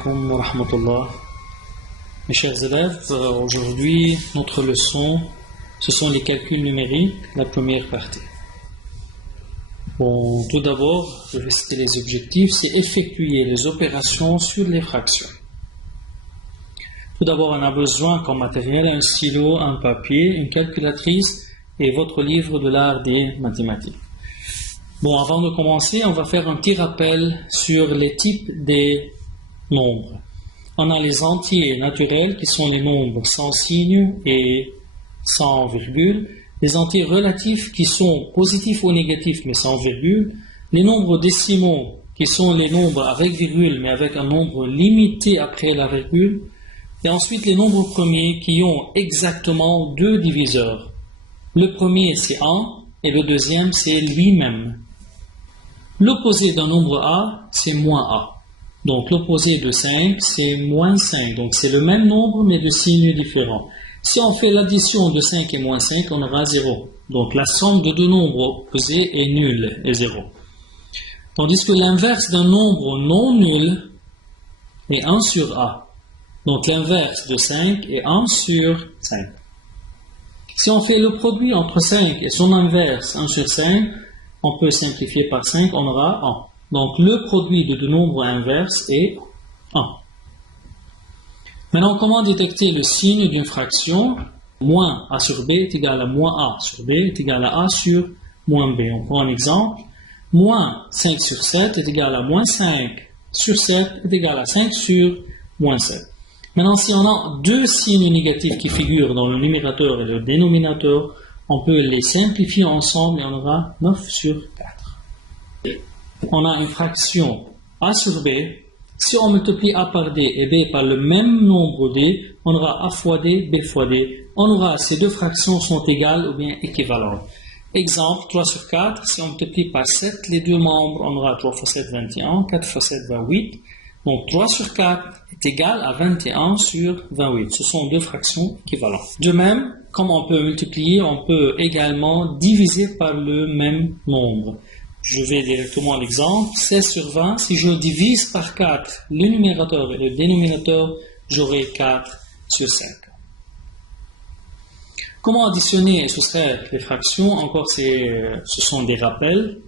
alaikum wa rahmatullah. Mes chers élèves, aujourd'hui, notre leçon, ce sont les calculs numériques, la première partie. Bon, tout d'abord, je vais citer les objectifs, c'est effectuer les opérations sur les fractions. Tout d'abord, on a besoin comme matériel un stylo, un papier, une calculatrice et votre livre de l'art des mathématiques. Bon, avant de commencer, on va faire un petit rappel sur les types des nombres. On a les entiers naturels qui sont les nombres sans signe et sans virgule, les entiers relatifs qui sont positifs ou négatifs mais sans virgule, les nombres décimaux qui sont les nombres avec virgule mais avec un nombre limité après la virgule, et ensuite les nombres premiers qui ont exactement deux diviseurs. Le premier c'est 1 et le deuxième c'est lui-même. L'opposé d'un nombre A, c'est moins A. Donc l'opposé de 5, c'est moins 5. Donc c'est le même nombre, mais de signes différents. Si on fait l'addition de 5 et moins 5, on aura 0. Donc la somme de deux nombres opposés est nulle, est 0. Tandis que l'inverse d'un nombre non nul est 1 sur A. Donc l'inverse de 5 est 1 sur 5. Si on fait le produit entre 5 et son inverse, 1 sur 5, on peut simplifier par 5, on aura 1. Donc le produit de deux nombres inverses est 1. Maintenant, comment détecter le signe d'une fraction? Moins A sur B est égal à moins A sur B est égal à A sur moins B. On prend un exemple. Moins 5 sur 7 est égal à moins 5 sur 7 est égal à 5 sur moins 7. Maintenant, si on a deux signes négatifs qui figurent dans le numérateur et le dénominateur, on peut les simplifier ensemble et on aura 9 sur 4. On a une fraction A sur B. Si on multiplie A par D et B par le même nombre D, on aura A fois D, B fois D. On aura ces deux fractions sont égales ou bien équivalentes. Exemple, 3 sur 4. Si on multiplie par 7 les deux membres, on aura 3 fois 7, 21. 4 fois 7, 28. Donc 3 sur 4 est égal à 21 sur 28. Ce sont deux fractions équivalentes. De même, comme on peut multiplier, on peut également diviser par le même nombre. Je vais directement à l'exemple. 16 sur 20, si je divise par 4 le numérateur et le dénominateur, j'aurai 4 sur 5. Comment additionner et soustraire les fractions? Encore, ce sont des rappels.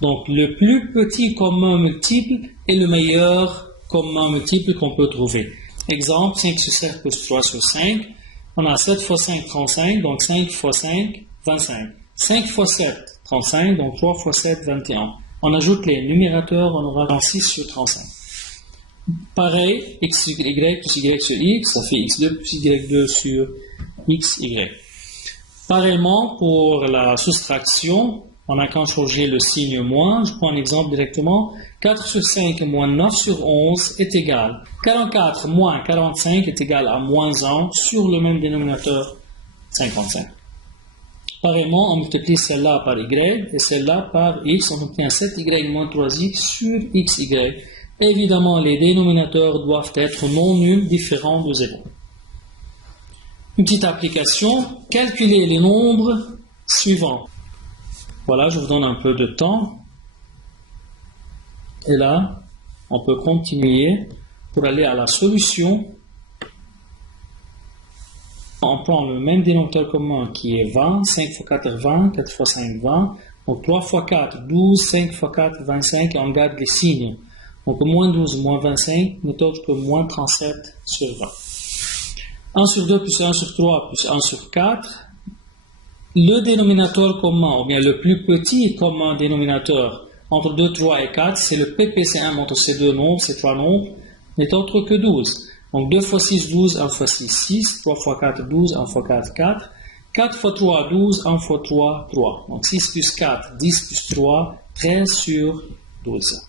Donc, le plus petit commun multiple est le meilleur commun multiple qu'on peut trouver. Exemple, 5 sur 7 plus 3 sur 5. On a 7 fois 5, 35. Donc, 5 fois 5, 25. 5 fois 7, 35. Donc, 3 fois 7, 21. On ajoute les numérateurs, on aura 6 sur 35. Pareil, x sur y plus y sur x, ça fait x2 plus y2 sur xy. Pareillement, pour la soustraction, on n'a qu'à changer le signe moins. Je prends un exemple directement. 4 sur 5 moins 9 sur 11 est égal. 44 moins 45 est égal à moins 1 sur le même dénominateur, 55. Pareillement, on multiplie celle-là par y et celle-là par x. On obtient 7y moins 3x sur xy. Évidemment, les dénominateurs doivent être non nuls, différents de 0. Une petite application. Calculer les nombres suivants. Voilà, je vous donne un peu de temps. Et là, on peut continuer pour aller à la solution. On prend le même dénominateur commun qui est 20, 5 fois 4 est 20, 4 fois 5 20. Donc 3 fois 4, 12, 5 fois 4, 25 et on garde les signes. Donc moins 12, moins 25 n'est autre que moins 37 sur 20. 1 sur 2 plus 1 sur 3 plus 1 sur 4. Le dénominateur commun, ou bien le plus petit commun dénominateur entre 2, 3 et 4, c'est le PPCM entre ces deux nombres, ces trois nombres, n'est autre que 12. Donc 2 fois 6, 12, 1 fois 6, 6, 3 fois 4, 12, 1 fois 4, 4, 4 fois 3, 12, 1 fois 3, 3. Donc 6 plus 4, 10 plus 3, 13 sur 12.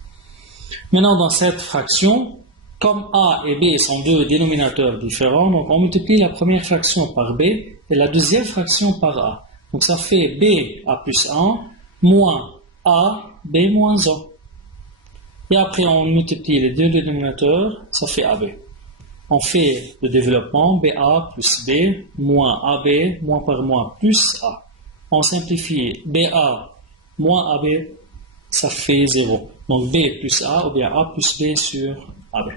Maintenant, dans cette fraction, comme A et B sont deux dénominateurs différents, donc on multiplie la première fraction par B et la deuxième fraction par A. Donc ça fait B A plus 1 moins A B moins 1. Et après on multiplie les deux dénominateurs, ça fait AB. On fait le développement BA plus B moins AB moins par moins plus A. On simplifie BA moins AB, ça fait 0. Donc B plus A ou bien A plus B sur AB.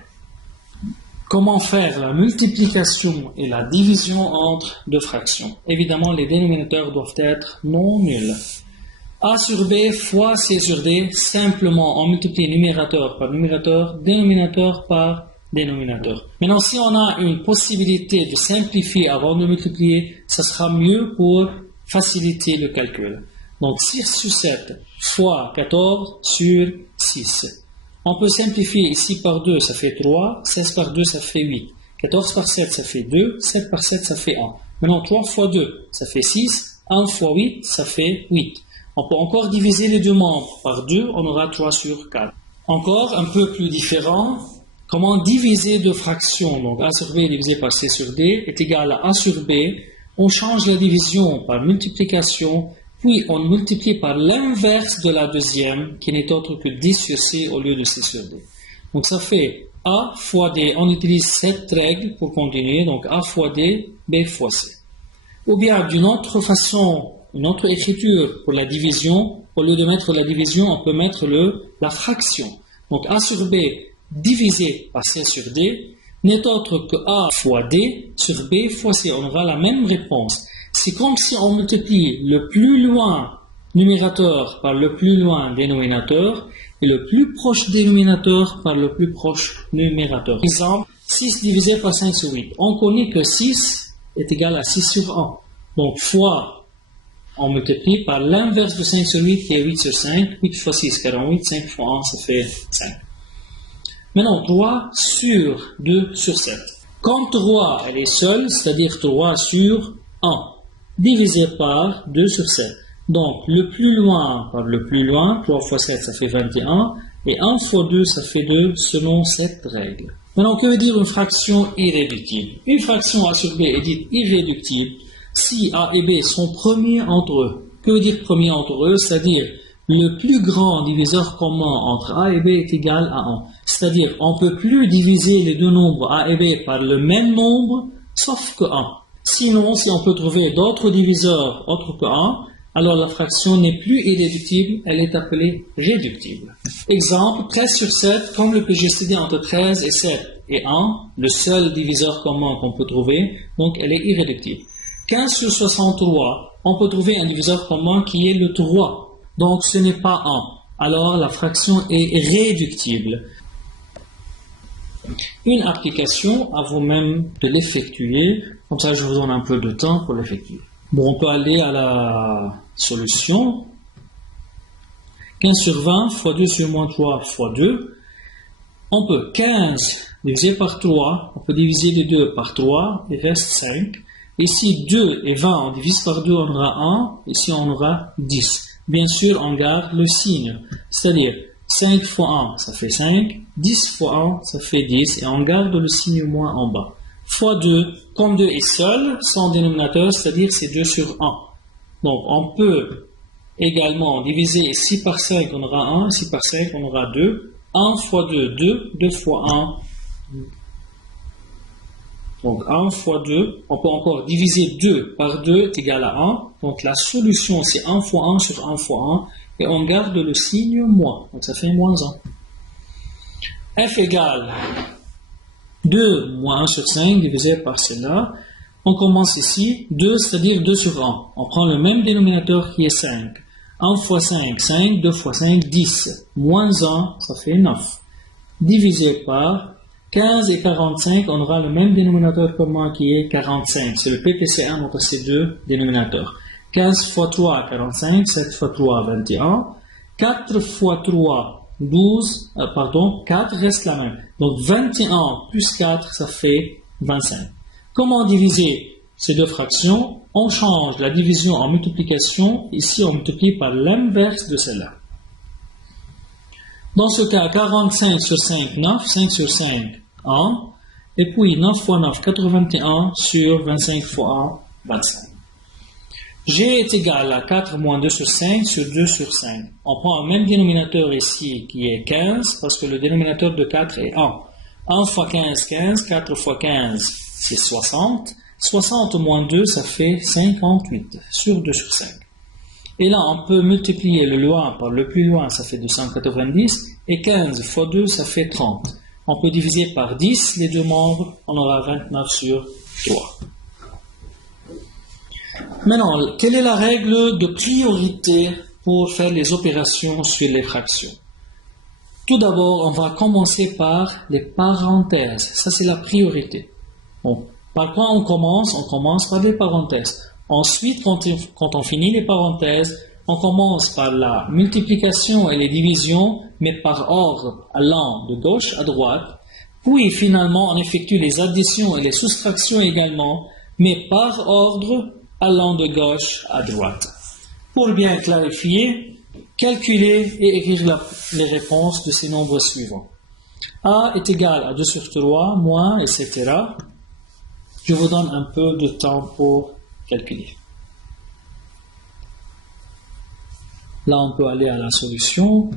Comment faire la multiplication et la division entre deux fractions? Évidemment, les dénominateurs doivent être non nuls. A sur B fois C sur D, simplement on multiplie numérateur par numérateur, dénominateur par dénominateur. Maintenant, si on a une possibilité de simplifier avant de multiplier, ça sera mieux pour faciliter le calcul. Donc 6 sur 7 fois 14 sur 6. On peut simplifier ici par 2, ça fait 3, 16 par 2, ça fait 8. 14 par 7, ça fait 2, 7 par 7, ça fait 1. Maintenant, 3 fois 2, ça fait 6, 1 fois 8, ça fait 8. On peut encore diviser les deux membres par 2, on aura 3 sur 4. Encore un peu plus différent, comment diviser deux fractions? Donc A sur B divisé par C sur D est égal à A sur B. On change la division par multiplication, puis on multiplie par l'inverse de la deuxième, qui n'est autre que D sur C au lieu de C sur D. Donc ça fait A fois D, on utilise cette règle pour continuer, donc A fois D, B fois C. Ou bien d'une autre façon, une autre écriture pour la division, au lieu de mettre la division, on peut mettre la fraction. Donc A sur B divisé par C sur D n'est autre que A fois D sur B fois C. On aura la même réponse. C'est comme si on multiplie le plus loin numérateur par le plus loin dénominateur et le plus proche dénominateur par le plus proche numérateur. Par exemple, 6 divisé par 5 sur 8. On connaît que 6 est égal à 6 sur 1. Donc fois, on multiplie par l'inverse de 5 sur 8 qui est 8 sur 5. 8 fois 6, 48. 5 fois 1, ça fait 5. Maintenant, 3 sur 2 sur 7. Comme 3, elle est seule, c'est-à-dire 3 sur 1, divisé par 2 sur 7. Donc, le plus loin par le plus loin, 3 fois 7, ça fait 21, et 1 fois 2, ça fait 2, selon cette règle. Maintenant, que veut dire une fraction irréductible? Une fraction A sur B est dite irréductible si A et B sont premiers entre eux. Que veut dire premier entre eux? C'est-à-dire, le plus grand diviseur commun entre A et B est égal à 1. C'est-à-dire, on ne peut plus diviser les deux nombres A et B par le même nombre, sauf que 1. Sinon, si on peut trouver d'autres diviseurs autres que 1, alors la fraction n'est plus irréductible, elle est appelée réductible. Exemple, 13 sur 7, comme le PGCD entre 13 et 7 est 1, le seul diviseur commun qu'on peut trouver, donc elle est irréductible. 15 sur 63, on peut trouver un diviseur commun qui est le 3, donc ce n'est pas 1. Alors la fraction est réductible. Une application, à vous-même de l'effectuer, comme ça je vous donne un peu de temps pour l'effectuer. Bon, on peut aller à la solution. 15 sur 20 fois 2 sur moins 3 fois 2. On peut 15 divisé par 3, on peut diviser les 2 par 3, il reste 5. Ici 2 et 20, on divise par 2, on aura 1, ici on aura 10. Bien sûr, on garde le signe, c'est-à-dire 5 fois 1, ça fait 5, 10 fois 1, ça fait 10, et on garde le signe moins en bas. Fois 2, comme 2 est seul, sans dénominateur, c'est-à-dire c'est 2 sur 1. Donc on peut également diviser ici par 5, on aura 1, ici par 5, on aura 2. 1 fois 2, 2, 2 fois 1. Donc 1 fois 2, on peut encore diviser 2 par 2 est égal à 1. Donc la solution c'est 1 fois 1 sur 1 fois 1. Et on garde le signe moins. Donc ça fait moins 1. F égale 2 moins 1 sur 5 divisé par cela. On commence ici, 2 c'est-à-dire 2 sur 1. On prend le même dénominateur qui est 5. 1 fois 5, 5, 2 fois 5, 10. Moins 1, ça fait 9. Divisé par 15 et 45, on aura le même dénominateur commun qui est 45. C'est le PPC1 entre ces deux dénominateurs. 15 fois 3, 45. 7 fois 3, 21. 4 fois 3, 12. 4 reste la même. Donc 21 plus 4, ça fait 25. Comment diviser ces deux fractions? On change la division en multiplication. Ici, on multiplie par l'inverse de celle-là. Dans ce cas, 45 sur 5, 9. 5 sur 5, 1. Et puis 9 fois 9, 81 sur 25 fois 1, 25. G est égal à 4 moins 2 sur 5 sur 2 sur 5. On prend un même dénominateur ici qui est 15 parce que le dénominateur de 4 est 1. 1 fois 15, 15. 4 fois 15, c'est 60. 60 moins 2, ça fait 58 sur 2 sur 5. Et là, on peut multiplier le loin par le plus loin, ça fait 290. Et 15 fois 2, ça fait 30. On peut diviser par 10 les deux membres, on aura 29 sur 3. Maintenant, quelle est la règle de priorité pour faire les opérations sur les fractions? Tout d'abord, on va commencer par les parenthèses. Ça, c'est la priorité. Bon, par quoi on commence? On commence par les parenthèses. Ensuite, quand on finit les parenthèses, on commence par la multiplication et les divisions, mais par ordre allant de gauche à droite. Puis, finalement, on effectue les additions et les soustractions également, mais par ordre allant de gauche à droite. Pour bien clarifier, calculer et écrire les réponses de ces nombres suivants. A est égal à 2 sur 3, moins, etc. Je vous donne un peu de temps pour calculer. Là, on peut aller à la solution.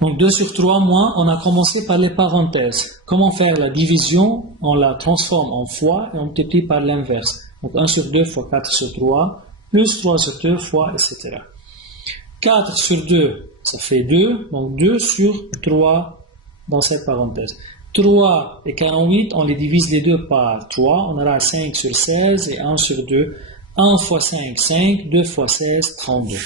Donc 2 sur 3 moins, on a commencé par les parenthèses. Comment faire la division? On la transforme en fois et on multiplie par l'inverse. Donc 1 sur 2 fois 4 sur 3, plus 3 sur 2 fois, etc. 4 sur 2, ça fait 2, donc 2 sur 3 dans cette parenthèse. 3 et 48, on les divise les deux par 3, on aura 5 sur 16 et 1 sur 2. 1 fois 5, 5, 2 fois 16, 32.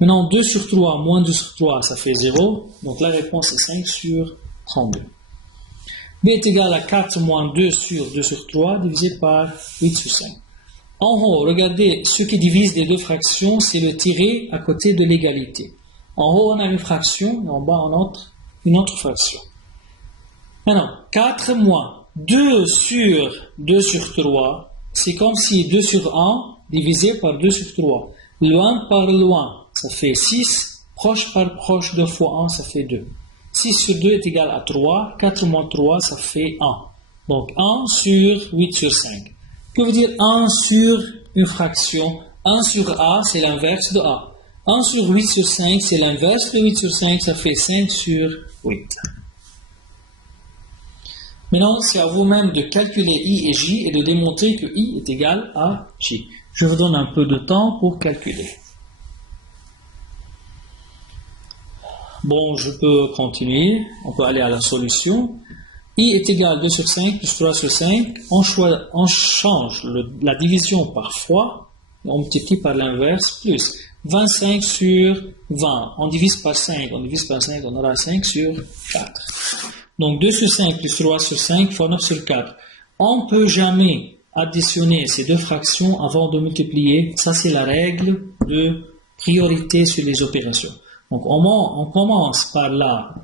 Maintenant, 2 sur 3 moins 2 sur 3, ça fait 0. Donc la réponse est 5 sur 32. B est égal à 4 moins 2 sur 3 divisé par 8 sur 5. En haut, regardez, ce qui divise les deux fractions, c'est le tiré à côté de l'égalité. En haut, on a une fraction et en bas, on a une autre fraction. Maintenant, 4 moins 2 sur 3, c'est comme si 2 sur 1 divisé par 2 sur 3. Loin par loin, ça fait 6. Proche par proche, 2 fois 1, ça fait 2. 6 sur 2 est égal à 3. 4 moins 3, ça fait 1. Donc 1 sur 8 sur 5. Que veut dire 1 sur une fraction? 1 sur A, c'est l'inverse de A. 1 sur 8 sur 5, c'est l'inverse de 8 sur 5, ça fait 5 sur 8. Maintenant, c'est à vous-même de calculer I et J et de démontrer que I est égal à J. Je vous donne un peu de temps pour calculer. Bon, je peux continuer. On peut aller à la solution. I est égal à 2 sur 5 plus 3 sur 5. On change la division par fois. Et on multiplie par l'inverse plus 25 sur 20. On divise par 5. On divise par 5, on aura 5 sur 4. Donc 2 sur 5 plus 3 sur 5 fois 9 sur 4. On ne peut jamais additionner ces deux fractions avant de multiplier. Ça, c'est la règle de priorité sur les opérations. Donc on commence par la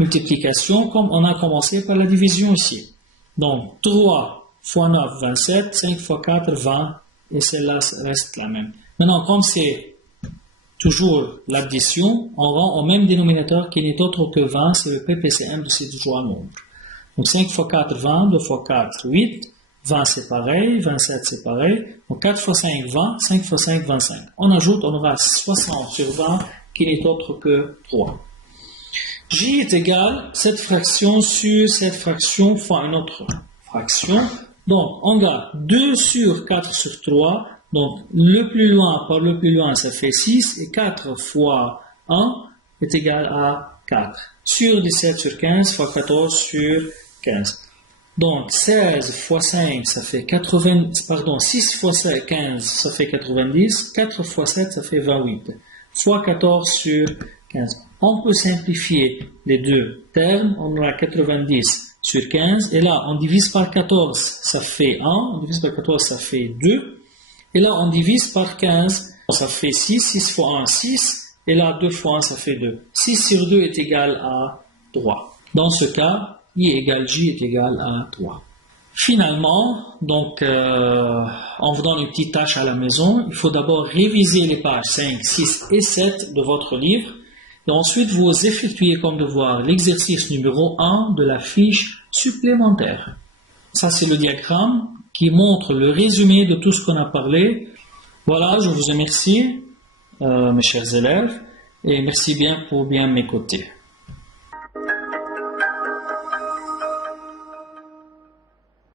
multiplication comme on a commencé par la division ici. Donc 3 fois 9, 27, 5 fois 4, 20, et celle-là reste la même. Maintenant, comme c'est toujours l'addition, on rend au même dénominateur qui n'est autre que 20, c'est le PPCM de ces trois nombres. Donc 5 fois 4, 20, 2 fois 4, 8, 20 c'est pareil, 27 c'est pareil, donc 4 fois 5, 20, 5 fois 5, 25. On ajoute, on aura 60 sur 20 qui n'est autre que 3. J est égal cette fraction sur cette fraction fois une autre fraction. Donc on garde 2 sur 4 sur 3. Donc le plus loin par le plus loin ça fait 6 et 4 fois 1 est égal à 4. Sur 17 sur 15 fois 14 sur 15. Donc 16 fois 5 ça fait 80, pardon, 6 fois 15 ça fait 90, 4 fois 7 ça fait 28. Fois 14 sur 15. On peut simplifier les deux termes, on aura 90 sur 15, et là on divise par 14, ça fait 1, on divise par 14, ça fait 2, et là on divise par 15, ça fait 6, 6 fois 1, 6, et là 2 fois 1, ça fait 2. 6 sur 2 est égal à 3. Dans ce cas, I égale J est égal à 3. Finalement, donc, on vous donne une petite tâche à la maison. Il faut d'abord réviser les pages 5, 6 et 7 de votre livre. Et ensuite, vous effectuez comme devoir l'exercice numéro 1 de la fiche supplémentaire. Ça, c'est le diagramme qui montre le résumé de tout ce qu'on a parlé. Voilà, je vous remercie, mes chers élèves, et merci bien pour bien m'écouter.